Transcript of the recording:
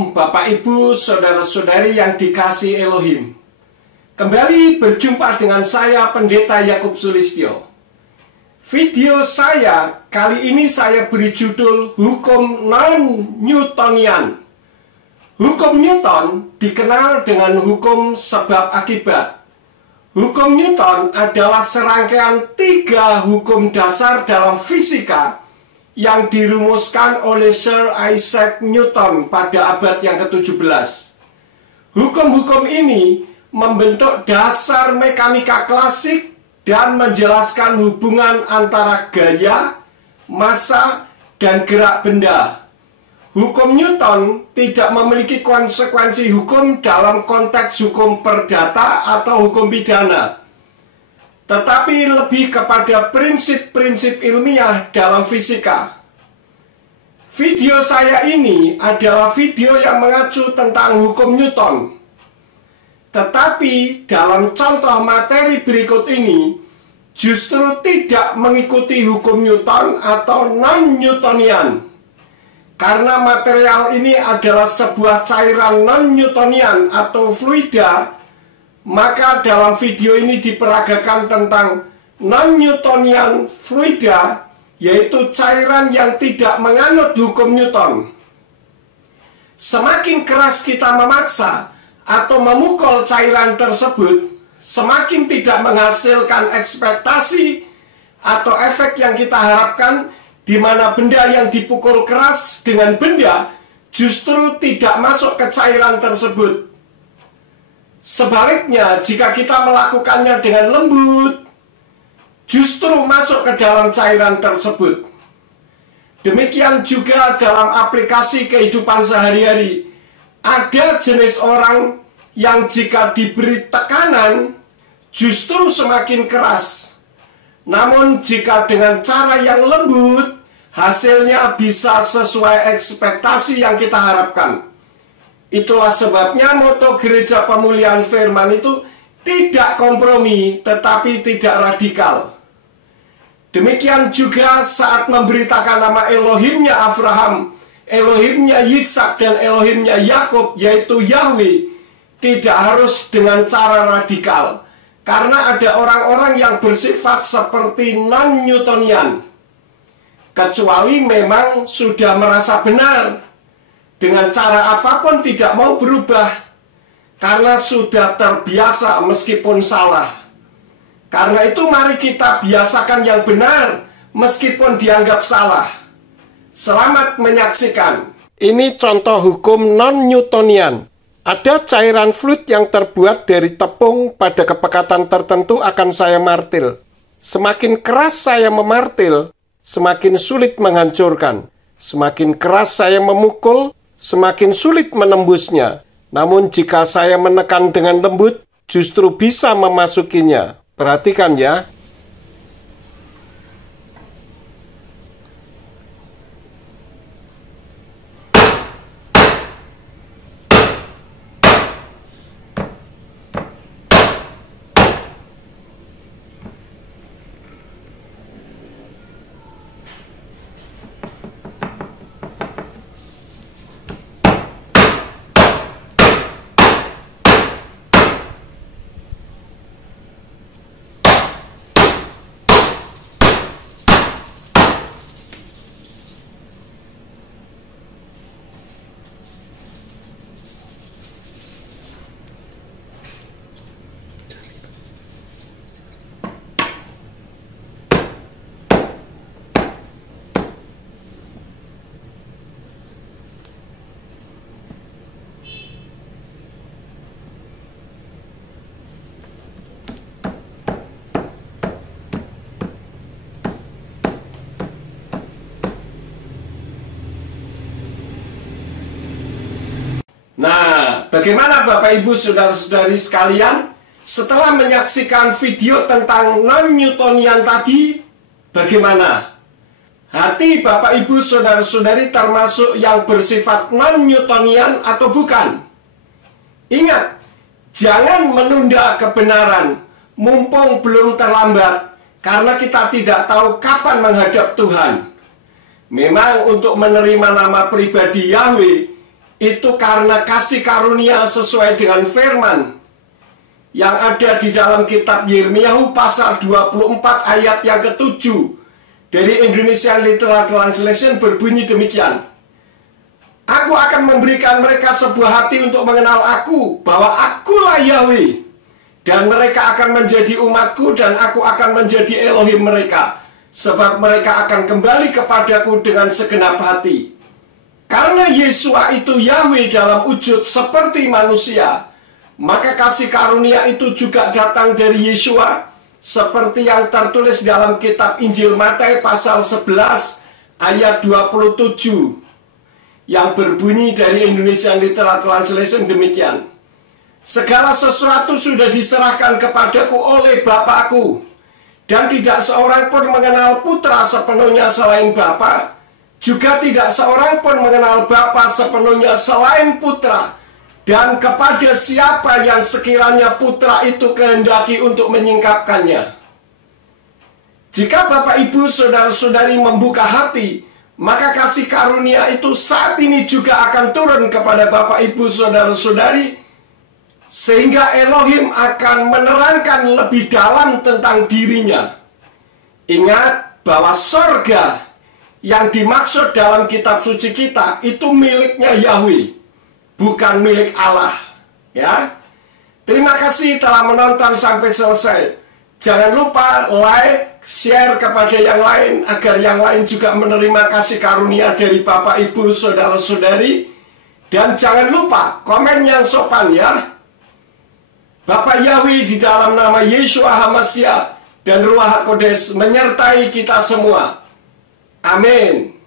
Shalom Bapak Ibu Saudara-saudari yang dikasihi Elohim. Kembali berjumpa dengan saya Pendeta Yakub Sulistyo. Video saya kali ini saya beri judul Hukum Non-Newtonian. Hukum Newton dikenal dengan hukum sebab akibat. Hukum Newton adalah serangkaian 3 hukum dasar dalam fisika yang dirumuskan oleh Sir Isaac Newton pada abad yang ke-17. Hukum-hukum ini membentuk dasar mekanika klasik dan menjelaskan hubungan antara gaya, massa, dan gerak benda. Hukum Newton tidak memiliki konsekuensi hukum dalam konteks hukum perdata atau hukum pidana, tetapi lebih kepada prinsip-prinsip ilmiah dalam fisika. Video saya ini adalah video yang mengacu tentang hukum Newton. Tetapi dalam contoh materi berikut ini justru tidak mengikuti hukum Newton atau non-Newtonian. Karena material ini adalah sebuah cairan non-Newtonian atau fluida, maka dalam video ini diperagakan tentang non-Newtonian fluida, yaitu cairan yang tidak menganut hukum Newton. Semakin keras kita memaksa atau memukul cairan tersebut, semakin tidak menghasilkan ekspektasi atau efek yang kita harapkan, di mana benda yang dipukul keras dengan benda justru tidak masuk ke cairan tersebut. Sebaliknya, jika kita melakukannya dengan lembut, justru masuk ke dalam cairan tersebut. Demikian juga dalam aplikasi kehidupan sehari-hari. Ada jenis orang yang jika diberi tekanan justru semakin keras. Namun jika dengan cara yang lembut, hasilnya bisa sesuai ekspektasi yang kita harapkan. Itulah sebabnya moto Gereja Pemulihan Firman itu tidak kompromi, tetapi tidak radikal. Demikian juga saat memberitakan nama Elohimnya Abraham, Elohimnya Ishak, dan Elohimnya Yakub, yaitu Yahweh, tidak harus dengan cara radikal. Karena ada orang-orang yang bersifat seperti non-Newtonian. Kecuali memang sudah merasa benar, dengan cara apapun tidak mau berubah, karena sudah terbiasa meskipun salah. Karena itu mari kita biasakan yang benar meskipun dianggap salah. Selamat menyaksikan. Ini contoh hukum non-Newtonian. Ada cairan fluid yang terbuat dari tepung pada kepekatan tertentu akan saya martil. Semakin keras saya memartil, semakin sulit menghancurkan. Semakin keras saya memukul, semakin sulit menembusnya. Namun jika saya menekan dengan lembut, justru bisa memasukinya. Perhatikan ya. Nah, bagaimana Bapak Ibu Saudara-saudari sekalian? Setelah menyaksikan video tentang non-Newtonian tadi, bagaimana? Hati Bapak Ibu Saudara-saudari termasuk yang bersifat non-Newtonian atau bukan? Ingat, jangan menunda kebenaran, mumpung belum terlambat, karena kita tidak tahu kapan menghadap Tuhan. Memang untuk menerima nama pribadi Yahweh, itu karena kasih karunia sesuai dengan firman yang ada di dalam kitab Yeremia pasal 24 ayat yang ke-7 dari Indonesia Literal Translation berbunyi demikian. Aku akan memberikan mereka sebuah hati untuk mengenal aku, bahwa akulah Yahweh, dan mereka akan menjadi umatku, dan aku akan menjadi Elohim mereka, sebab mereka akan kembali kepadaku dengan segenap hati. Karena Yesua itu Yahweh dalam wujud seperti manusia, maka kasih karunia itu juga datang dari Yesua, seperti yang tertulis dalam kitab Injil Matius pasal 11 ayat 27, yang berbunyi dari Indonesia Literal Translation demikian. Segala sesuatu sudah diserahkan kepadaku oleh Bapakku, dan tidak seorang pun mengenal Putra sepenuhnya selain Bapa, juga tidak seorang pun mengenal Bapa sepenuhnya selain Putra, dan kepada siapa yang sekiranya Putra itu kehendaki untuk menyingkapkannya. Jika Bapak Ibu saudara-saudari membuka hati, maka kasih karunia itu saat ini juga akan turun kepada Bapak Ibu saudara-saudari, sehingga Elohim akan menerangkan lebih dalam tentang dirinya. Ingat bahwa sorga yang dimaksud dalam kitab suci kita itu miliknya Yahweh, bukan milik Allah. Ya, terima kasih telah menonton sampai selesai. Jangan lupa like, share kepada yang lain, agar yang lain juga menerima kasih karunia dari Bapak Ibu saudara-saudari. Dan jangan lupa komen yang sopan ya. Bapak Yahweh di dalam nama Yeshua HaMashiach dan Ruach HaKodes menyertai kita semua. Amin.